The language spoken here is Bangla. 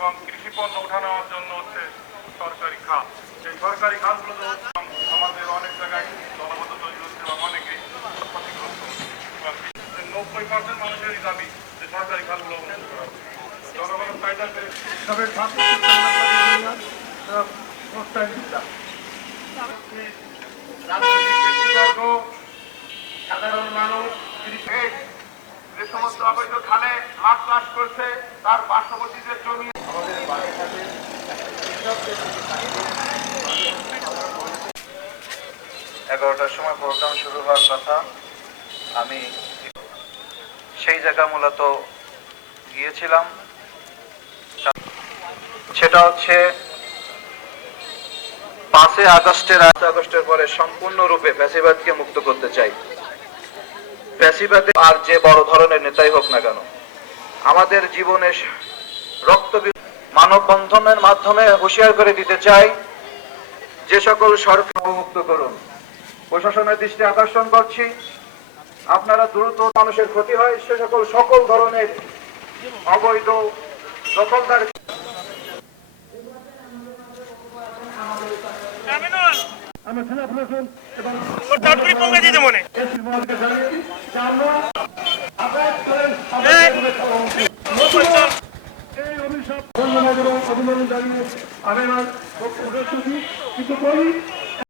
এবং কৃষি কৃষিপণ্য ওঠানোর জন্য হচ্ছে সরকারি খাত সেই সরকারি খাতগুলো আমাদের অনেক জায়গায় জনবদ্ধ তৈরি হচ্ছে এবং অনেকে ক্ষতিগ্রস্ত হচ্ছে। নব্বই পার্সেন্ট মানুষেরই দাবি যে সরকারি খাতগুলো সাধারণ মানুষ যে সমস্ত অবৈধ খালে মাছ চাষ করছে, তার পার্শ্ববর্তীদের জমি এগারোটার সময় প্রোগ্রাম শুরু হওয়ার কথা আমি সেই জায়গা মূলত গিয়েছিলাম। সেটা হচ্ছে পাঁচই আগস্টের আট আগস্টের পরে সম্পূর্ণরূপে ফ্যাসিবাদকে মুক্ত করতে চাই। ফ্যাসিবাদে আর যে বড় ধরনের নেতাই হোক না কেন, আমাদের জীবনে রক্ত মানববন্ধনের মাধ্যমে হুঁশিয়ার করে দিতে চাই যে সকল সরকার মুক্ত করুন প্রশাসনের দৃষ্টি আকর্ষণ করছি আপনারা দ্রুত মানুষের ক্ষতি হয় সে সকল সকল ধরনের অবৈধ দখলদার আমি থানা প্রশাসন এবং এই! অভিশাপ ধন্যবাদ এবং অভিনন্দন জানিয়ে আমি আমার। কিন্তু বলি